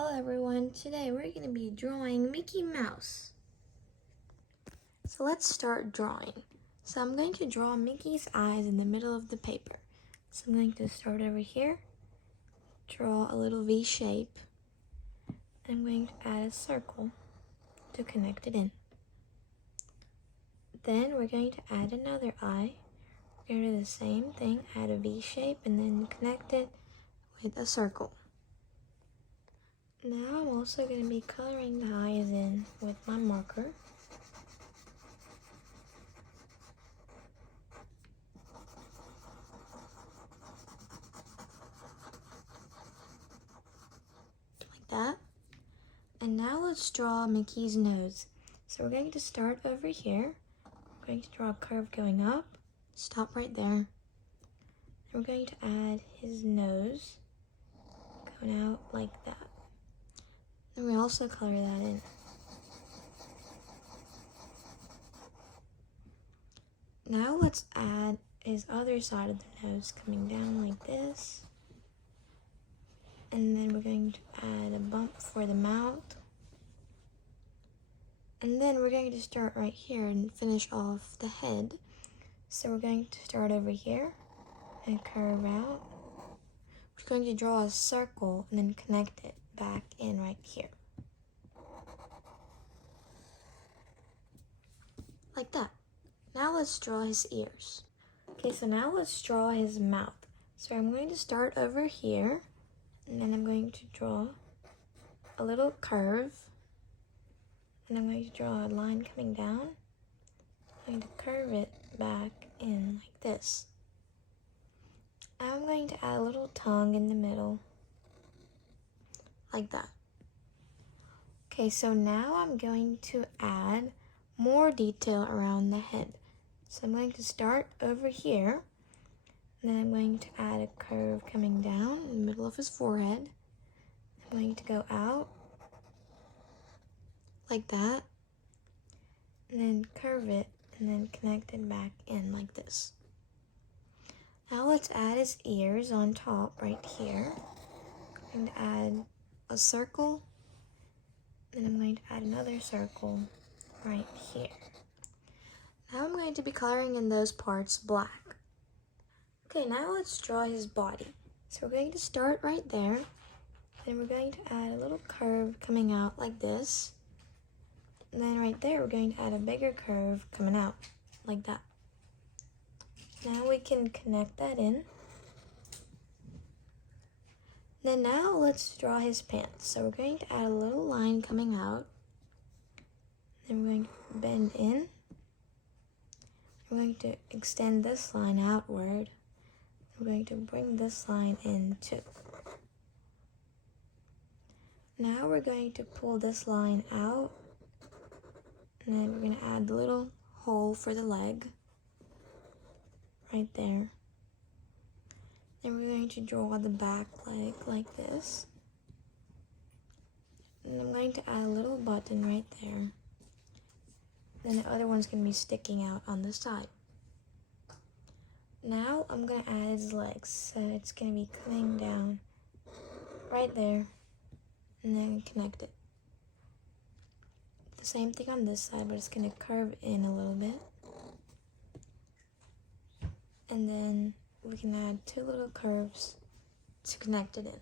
Hello everyone, today we're going to be drawing Mickey Mouse. So let's start drawing. So I'm going to draw Mickey's eyes in the middle of the paper. So I'm going to start over here, draw a little V shape, and I'm going to add a circle to connect it in. Then we're going to add another eye. We're going to do the same thing, add a V shape and then connect it with a circle. Now I'm also going to be coloring the eyes in with my marker. Like that. And now let's draw Mickey's nose. So we're going to start over here. We're going to draw a curve going up, stop right there. And we're going to add his nose going out like that. And we also color that in. Now let's add his other side of the nose coming down like this. And then we're going to add a bump for the mouth. And then we're going to start right here and finish off the head. So we're going to start over here and curve out. We're going to draw a circle and then connect it back in right here. Like that. Now let's draw his ears. Okay, so now let's draw his mouth. So I'm going to start over here, and then I'm going to draw a little curve. And I'm going to draw a line coming down. I'm going to curve it back in like this. I'm going to add a little tongue in the middle, like that. Okay, so now I'm going to add more detail around the head. So I'm going to start over here, and then I'm going to add a curve coming down in the middle of his forehead. I'm going to go out like that, and then curve it, and then connect it back in like this. Now let's add his ears on top right here. I'm going to add a circle, and I'm going to add another circle right here. Now I'm going to be coloring in those parts black. Okay, now let's draw his body. So we're going to start right there, then we're going to add a little curve coming out like this. And then right there, we're going to add a bigger curve coming out, like that. Now we can connect that in. Then now let's draw his pants. So we're going to add a little line coming out. Then we're going to bend in. We're going to extend this line outward. We're going to bring this line in too. Now we're going to pull this line out. And then we're going to add the little hole for the leg right there. Then we're going to draw the back leg like this. And I'm going to add a little button right there. Then the other one's going to be sticking out on the side. Now I'm going to add his legs. So it's going to be coming down right there. And then connect it. The same thing on this side, but it's going to curve in a little bit. And then we can add two little curves to connect it in.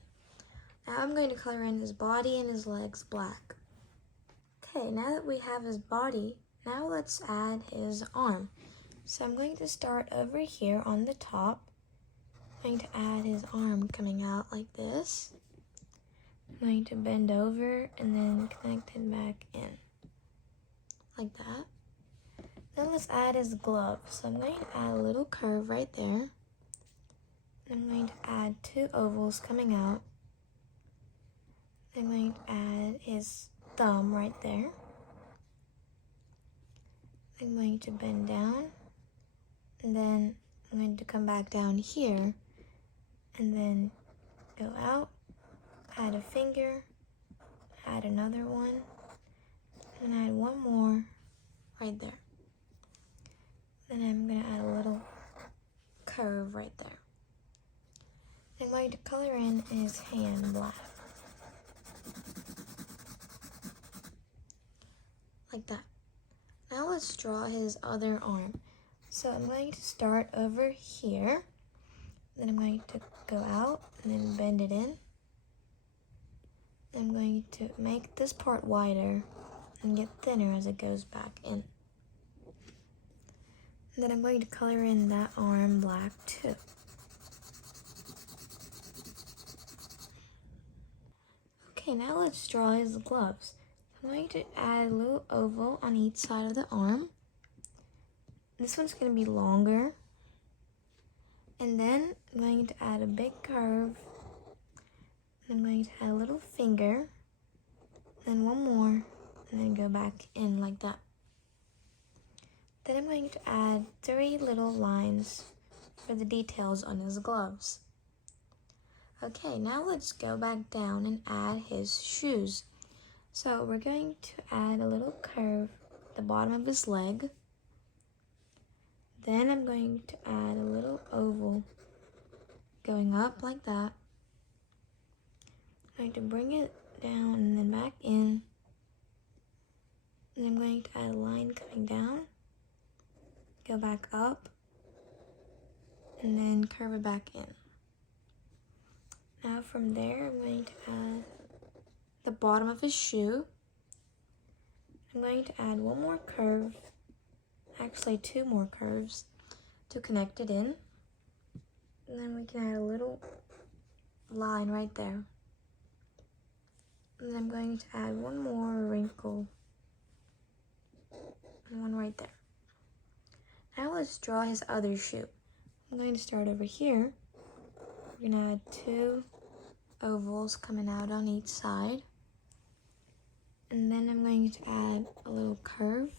Now I'm going to color in his body and his legs black. Okay, now that we have his body, now let's add his arm. So I'm going to start over here on the top. I'm going to add his arm coming out like this. I'm going to bend over and then connect it back in, like that. Then let's add his glove. So I'm going to add a little curve right there. I'm going to add two ovals coming out. I'm going to add his thumb right there. I'm going to bend down, and then I'm going to come back down here, and then go out, add a finger, add another one, and add one more right there. Then I'm going to add a little curve right there. I'm going to color in his hand black. like that. Now let's draw his other arm. So I'm going to start over here, then I'm going to go out and then bend it in. I'm going to make this part wider and get thinner as it goes back in. And then I'm going to color in that arm black too. Okay, now let's draw his gloves. I'm going to add a little oval on each side of the arm. This one's going to be longer. And then I'm going to add a big curve. I'm going to add a little finger. Then one more. And then go back in like that. Then I'm going to add 3 little lines for the details on his gloves. Okay, now let's go back down and add his shoes. So we're going to add a little curve at the bottom of his leg. Then I'm going to add a little oval going up like that. I'm going to bring it down and then back in. And I'm going to add a line coming down, go back up, and then curve it back in. Now from there, I'm going to add the bottom of his shoe. I'm going to add one more curve, actually 2 more curves to connect it in. And then we can add a little line right there. And then I'm going to add one more wrinkle and one right there. Now let's draw his other shoe. I'm going to start over here. We're going to add 2 ovals coming out on each side. And then I'm going to add a little curve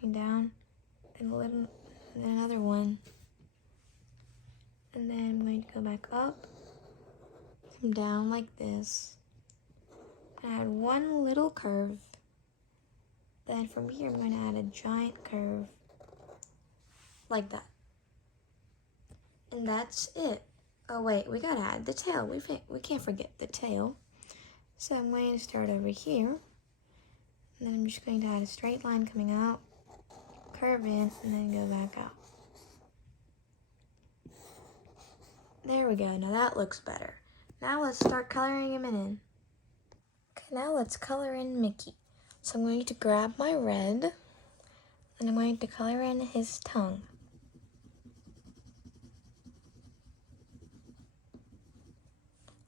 coming down, and then another one. And then I'm going to go back up, come down like this, and add one little curve. Then from here, I'm going to add a giant curve like that. And that's it. Oh wait, we gotta add the tail. We can't forget the tail. So I'm going to start over here. And then I'm just going to add a straight line coming out, curve in, and then go back out. There we go. Now that looks better. Now let's start coloring him in. Okay, now let's color in Mickey. So I'm going to grab my red, and I'm going to color in his tongue.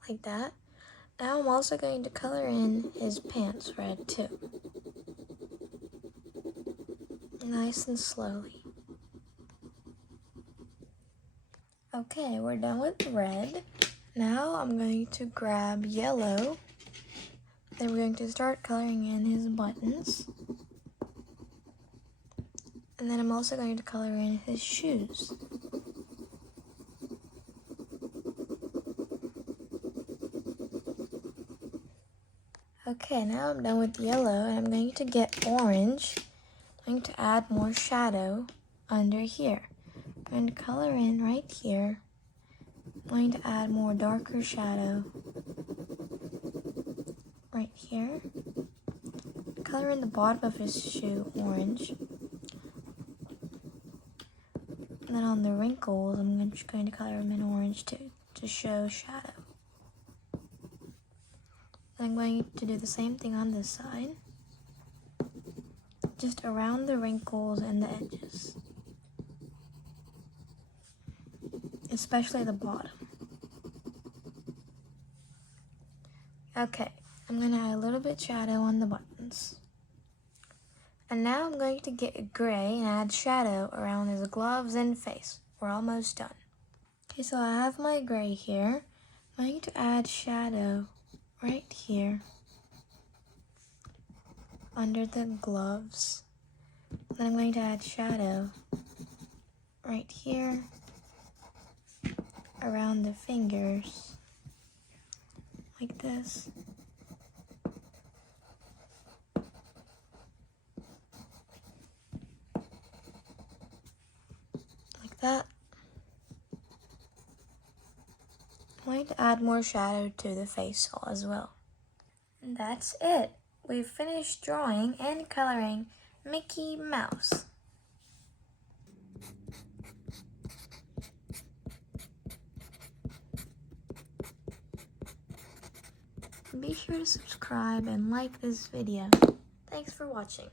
Like that. Now I'm also going to color in his pants red too. Nice and slowly. Okay, we're done with red. Now I'm going to grab yellow. Then we're going to start coloring in his buttons. And then I'm also going to color in his shoes. Okay, now I'm done with yellow, and I'm going to get orange. I'm going to add more shadow under here. I'm going to color in right here. I'm going to add more darker shadow right here. Color in the bottom of his shoe orange. And then on the wrinkles, I'm just going to color them in orange too, to show shadow. I'm going to do the same thing on this side, just around the wrinkles and the edges, especially the bottom. Okay, I'm going to add a little bit shadow on the buttons. And now I'm going to get gray and add shadow around his gloves and face. We're almost done. Okay, so I have my gray here. I'm going to add shadow right here under the gloves. Then I'm going to add shadow right here around the fingers like this. Like that. I'm going to add more shadow to the face as well. And that's it. we've finished drawing and coloring Mickey Mouse. Be sure to subscribe and like this video. Thanks for watching.